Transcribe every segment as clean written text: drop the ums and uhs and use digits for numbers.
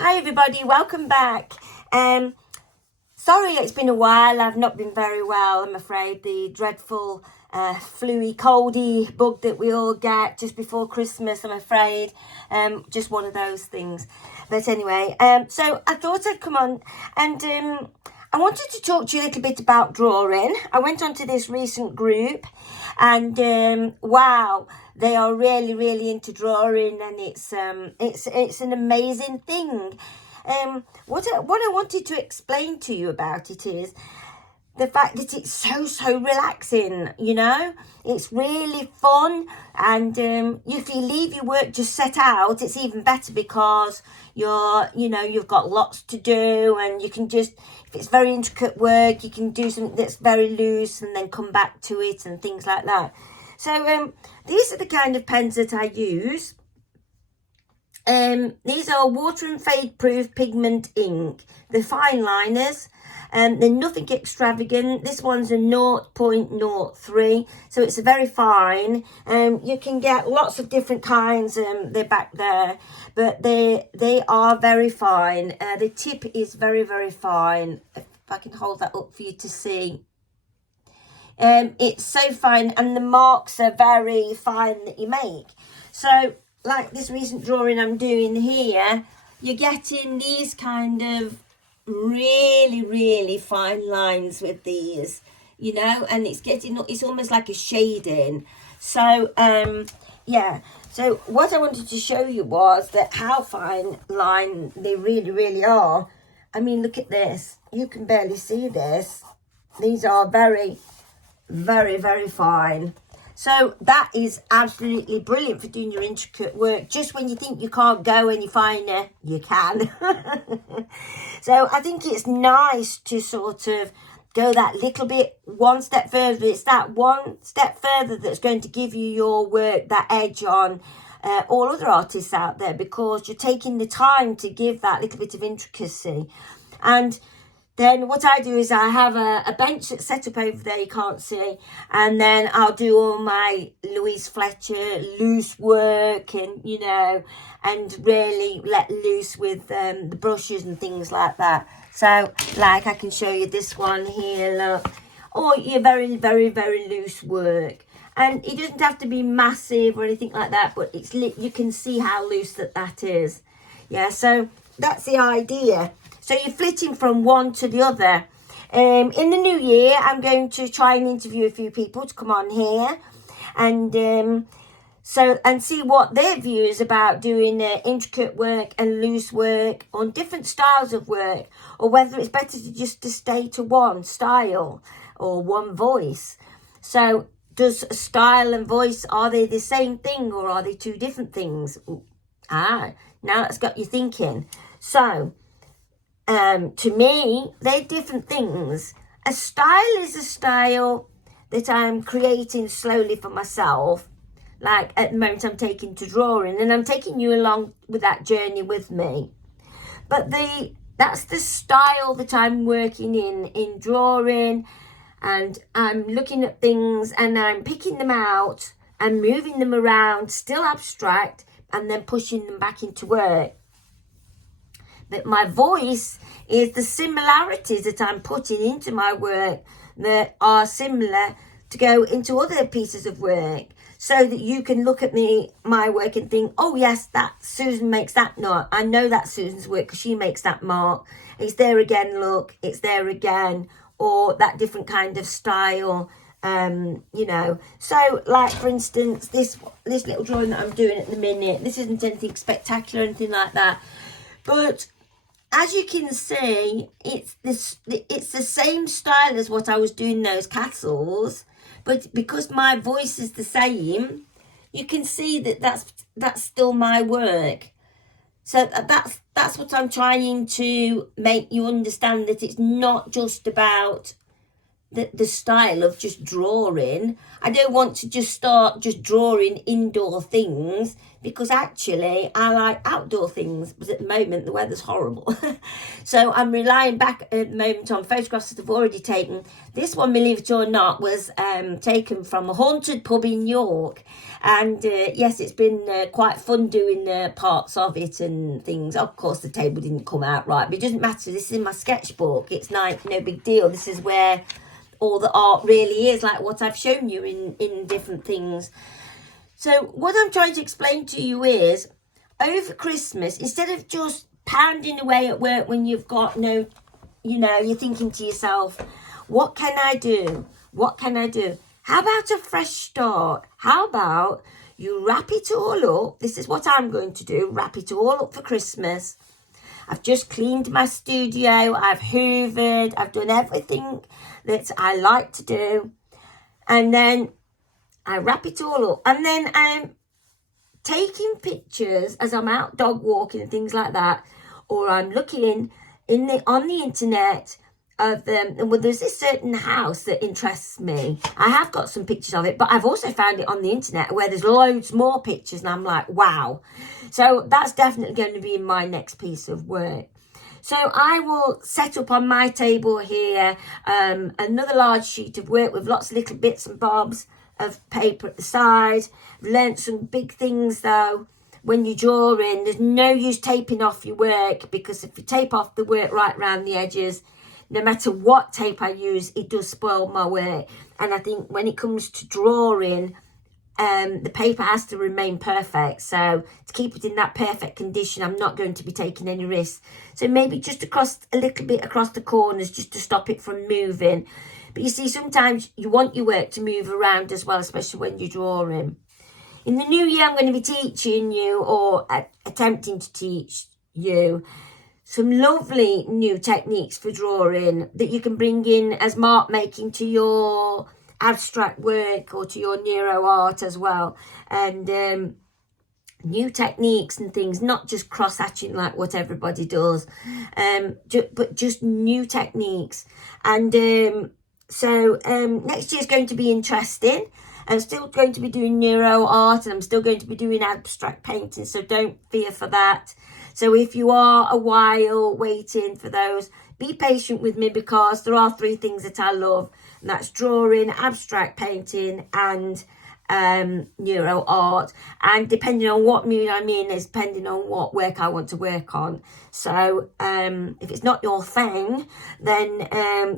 Hi everybody, welcome back. Sorry it's been a while, I've not been very well, I'm afraid. The dreadful flu-y, coldy bug that we all get just before Christmas, I'm afraid. Just one of those things. But anyway, so I thought I'd come on and I wanted to talk to you a little bit about drawing. I went onto this recent group and wow, they are really into drawing, and it's an amazing thing. What I wanted to explain to you about it is the fact that it's so relaxing, you know. It's really fun, and if you leave your work just set out, it's even better because you've got lots to do, and you can just, if it's very intricate work, you can do something that's very loose and then come back to it and things like that. So these are the kind of pens that I use. These are water and fade proof pigment ink. They're fine liners. They're nothing extravagant. This one's a 0.03, so it's very fine. You can get lots of different kinds. They're back there, but they are very fine. The tip is very fine. If I can hold that up for you to see. It's so fine, and the marks are very fine that you make. So like this recent drawing I'm doing here, you're getting these kind of really fine lines with these, you know, and it's almost like a shading. So yeah, so what I wanted to show you was that how fine line they really are. I mean, look at this, you can barely see this. These are very fine. So that is absolutely brilliant for doing your intricate work. Just when you think you can't go any finer, you can. So I think it's nice to sort of go that little bit, one step further. It's that one step further that's going to give you your work that edge on all other artists out there, because you're taking the time to give that little bit of intricacy. And then what I do is I have a bench that's set up over there, you can't see, and then I'll do all my Louise Fletcher loose work, and and really let loose with the brushes and things like that. So like I can show you this one here, look, or your very loose work, and it doesn't have to be massive or anything like that, but it's you can see how loose that is. Yeah, so that's the idea. So you're flitting from one to the other. In the new year, I'm going to try and interview a few people to come on here, and see what their view is about doing intricate work and loose work on different styles of work, or whether it's better to stay to one style or one voice. So does style and voice, are they the same thing, or are they two different things? Now that's got you thinking. So to me, they're different things. A style is a style that I'm creating slowly for myself. Like at the moment I'm taking to drawing, and I'm taking you along with that journey with me. But that's the style that I'm working in drawing, and I'm looking at things and I'm picking them out and moving them around, still abstract, and then pushing them back into work. But my voice is the similarities that I'm putting into my work that are similar to go into other pieces of work, so that you can look at my work and think, oh yes, that Susan makes that knot. I know that's Susan's work because she makes that mark. It's there again, look, it's there again, or that different kind of style, So like for instance, this little drawing that I'm doing at the minute, this isn't anything spectacular or anything like that, but as you can see, it's the same style as what I was doing those castles, but because my voice is the same, you can see that that's still my work. So that's what I'm trying to make you understand, that it's not just about the style of just drawing. I don't want to just start just drawing indoor things, because actually I like outdoor things, but at the moment the weather's horrible. So I'm relying back at the moment on photographs that I've already taken. This one, believe it or not, was taken from a haunted pub in York, and yes, it's been quite fun doing parts of it and things. Of course the table didn't come out right, but it doesn't matter. This is in my sketchbook. It's like no big deal. This is where all the art really is, like what I've shown you in different things. So what I'm trying to explain to you is, over Christmas, instead of just pounding away at work when you've got no, you're thinking to yourself, what can I do? What can I do? How about a fresh start? How about you wrap it all up? This is what I'm going to do. Wrap it all up for Christmas. I've just cleaned my studio. I've hoovered. I've done everything that I like to do. And then I wrap it all up. And then I'm taking pictures as I'm out dog walking and things like that. Or I'm looking on the internet of well, there's this certain house that interests me. I have got some pictures of it, but I've also found it on the internet where there's loads more pictures, and I'm like, wow. So that's definitely going to be in my next piece of work. So I will set up on my table here another large sheet of work with lots of little bits and bobs of paper at the side. I've learnt some big things though. When you're drawing, there's no use taping off your work, because if you tape off the work right around the edges, no matter what tape I use, it does spoil my work. And I think when it comes to drawing, the paper has to remain perfect. So to keep it in that perfect condition, I'm not going to be taking any risks. So maybe just a little bit across the corners, just to stop it from moving. But you see, sometimes you want your work to move around as well, especially when you're drawing. In the new year, I'm going to be teaching you, or attempting to teach you, some lovely new techniques for drawing that you can bring in as mark making to your abstract work or to your Nero art as well. And new techniques and things, not just cross-hatching like what everybody does, but just new techniques. And so next year is going to be interesting. I'm still going to be doing Nero art, and I'm still going to be doing abstract painting, so don't fear for that. So if you are a while waiting for those, be patient with me, because there are 3 things that I love, and that's drawing, abstract painting, and Nero art. And depending on what mood I'm in is depending on what work I want to work on. So if it's not your thing, then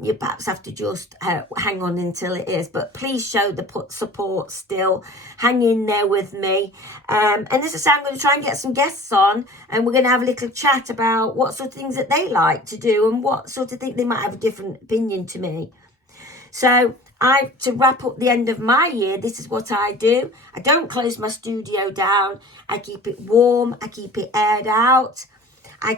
you perhaps have to just hang on until it is. But please show the support still. Hang in there with me. And as I say, I'm going to try and get some guests on, and we're going to have a little chat about what sort of things that they like to do, and what sort of thing they might have a different opinion to me. So to wrap up the end of my year, this is what I do. I don't close my studio down. I keep it warm. I keep it aired out. I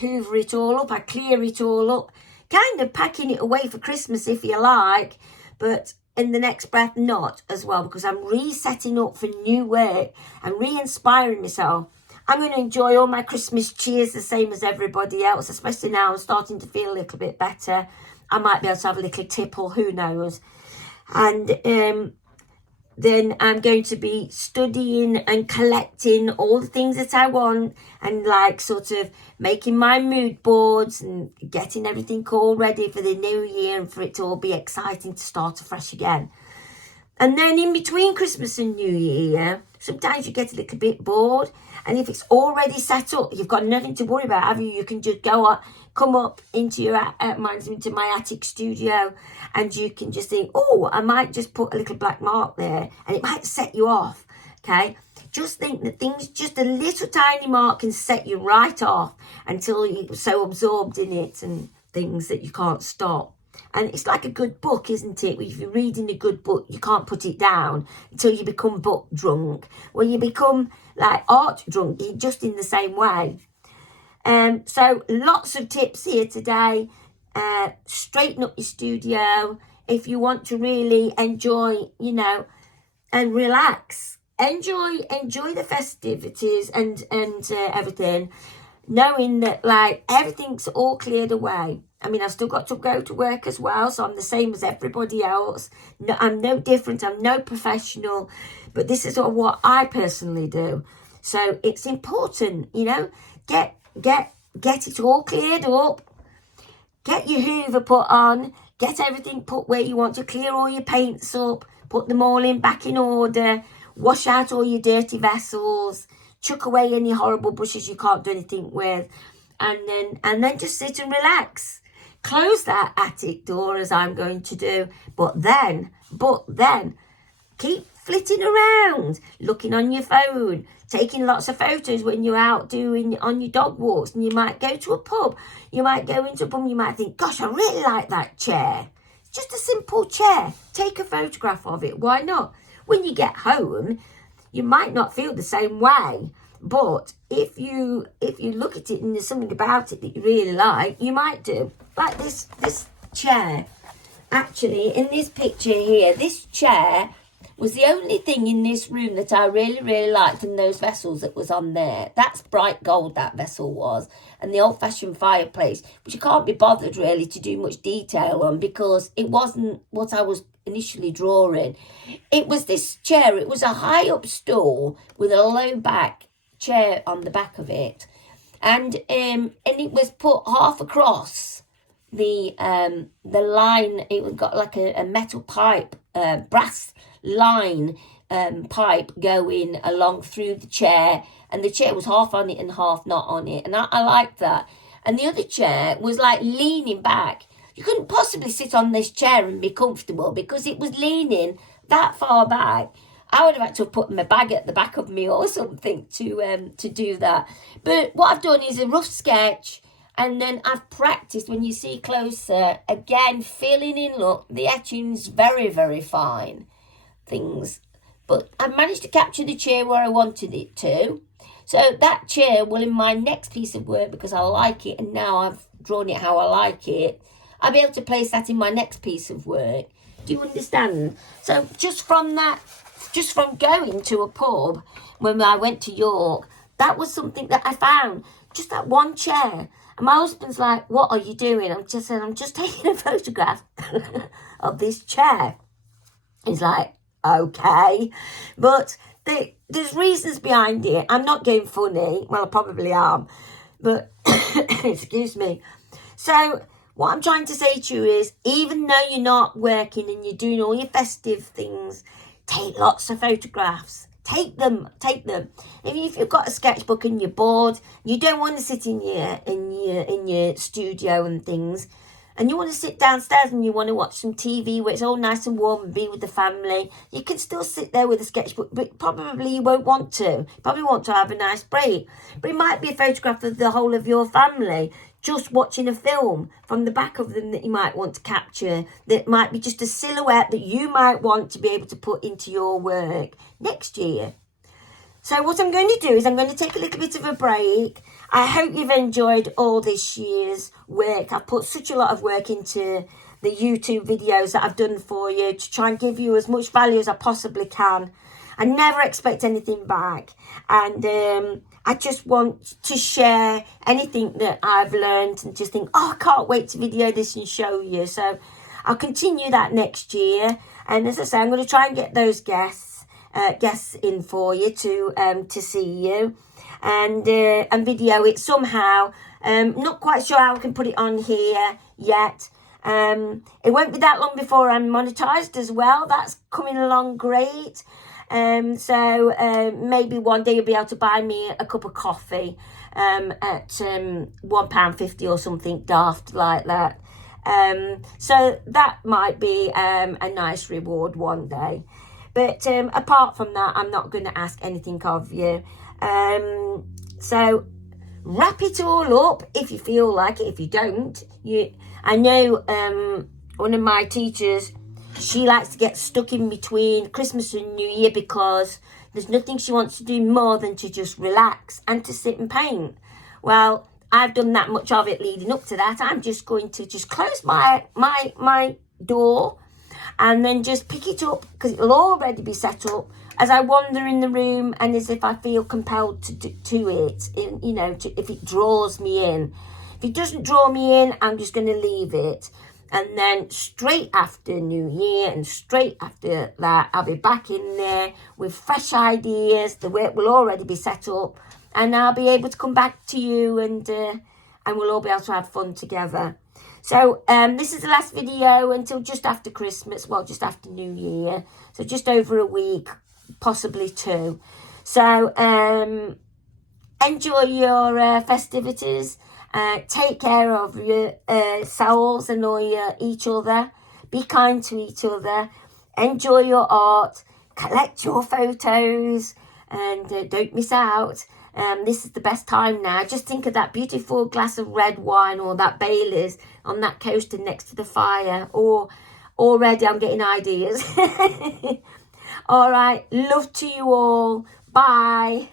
hoover it all up. I clear it all up. Kind of packing it away for Christmas, if you like. But in the next breath, not as well, because I'm resetting up for new work and re-inspiring myself. I'm going to enjoy all my Christmas cheers the same as everybody else, especially now I'm starting to feel a little bit better. I might be able to have a little tipple, who knows. And then I'm going to be studying and collecting all the things that I want, and like sort of making my mood boards and getting everything all ready for the new year, and for it to all be exciting to start afresh again. And then in between Christmas and New Year, sometimes you get a little bit bored. And if it's already set up, you've got nothing to worry about, have you? You can just come up into my attic studio, and you can just think, oh, I might just put a little black mark there, and it might set you off. Okay, just think that things, just a little tiny mark can set you right off until you're so absorbed in it and things that you can't stop. And it's like a good book, isn't it? If you're reading a good book, you can't put it down until you become book drunk. Well, you become like art drunk, just in the same way. So lots of tips here today. Straighten up your studio if you want to really enjoy, and relax. Enjoy the festivities and everything, knowing that like everything's all cleared away. I mean, I've still got to go to work as well, so I'm the same as everybody else. No, I'm no different. I'm no professional, but this is what I personally do. So it's important, you know, get it all cleared up. Get your hoover put on. Get everything put where you want to. Clear all your paints up. Put them all back in order. Wash out all your dirty vessels. Chuck away any horrible brushes you can't do anything with. And then just sit and relax. Close that attic door as I'm going to do. But then, keep flitting around, looking on your phone, taking lots of photos when you're out doing on your dog walks. And you might go to a pub. You might go into a pub. You might think, gosh, I really like that chair. It's just a simple chair. Take a photograph of it. Why not? When you get home, you might not feel the same way. But if you look at it and there's something about it that you really like, you might do. Like this chair. Actually, in this picture here, this chair was the only thing in this room that I really, really liked, and those vessels that was on there. That's bright gold, that vessel was. And the old-fashioned fireplace, which you can't be bothered really to do much detail on because it wasn't what I was initially drawing. It was this chair. It was a high-up stool with a low-back chair on the back of it. And it was put half across the line. It got like a metal pipe, brass line pipe going along through the chair, and the chair was half on it and half not on it, and I liked that. And the other chair was like leaning back. You couldn't possibly sit on this chair and be comfortable because it was leaning that far back. I would have had to have put my bag at the back of me or something to do that. But what I've done is a rough sketch, and then I've practiced. When you see closer, again, filling in, look, the etching's very, very fine. Things. But I managed to capture the chair where I wanted it to. So that chair will, in my next piece of work, because I like it, and now I've drawn it how I like it, I'll be able to place that in my next piece of work. Do you understand? So just from going to a pub when I went to York, that was something that I found. Just that one chair. And my husband's like, what are you doing? I'm just taking a photograph of this chair. He's like, okay. But there's reasons behind it. I'm not getting funny. Well, I probably am. But, excuse me. So what I'm trying to say to you is, even though you're not working and you're doing all your festive things, take lots of photographs. Take them. If you've got a sketchbook and you're bored, you don't want to sit in your studio and things, and you want to sit downstairs and you want to watch some TV where it's all nice and warm and be with the family, you can still sit there with a sketchbook, but probably you won't want to. You probably want to have a nice break. But it might be a photograph of the whole of your family, just watching a film from the back of them that you might want to capture, that might be just a silhouette that you might want to be able to put into your work next year. So what I'm going to do is I'm going to take a little bit of a break. I hope you've enjoyed all this year's work. I've put such a lot of work into the YouTube videos that I've done for you to try and give you as much value as I possibly can. I never expect anything back. And I just want to share anything that I've learned and just think, oh, I can't wait to video this and show you. So I'll continue that next year. And as I say, I'm going to try and get those guests in for you to see you and video it somehow. Not quite sure how I can put it on here yet. It won't be that long before I'm monetized as well. That's coming along great. So maybe one day you'll be able to buy me a cup of coffee at £1.50 or something daft like that. So that might be a nice reward one day. But apart from that, I'm not going to ask anything of you. So wrap it all up if you feel like it. If you don't, I know one of my teachers, she likes to get stuck in between Christmas and New Year because there's nothing she wants to do more than to just relax and to sit and paint. Well, I've done that much of it leading up to that. I'm just going to just close my door and then just pick it up because it'll already be set up as I wander in the room and as if I feel compelled to it, if it draws me in. If it doesn't draw me in, I'm just going to leave it. And then straight after New Year and straight after that, I'll be back in there with fresh ideas. The work will already be set up, and I'll be able to come back to you, and we'll all be able to have fun together. So this is the last video until just after Christmas, well, just after New Year. So just over a week, possibly 2. So enjoy your festivities. Take care of your selves and all each other. Be kind to each other. Enjoy your art. Collect your photos. And don't miss out. This is the best time now. Just think of that beautiful glass of red wine or that Baileys on that coaster next to the fire. Or already I'm getting ideas. All right. Love to you all. Bye.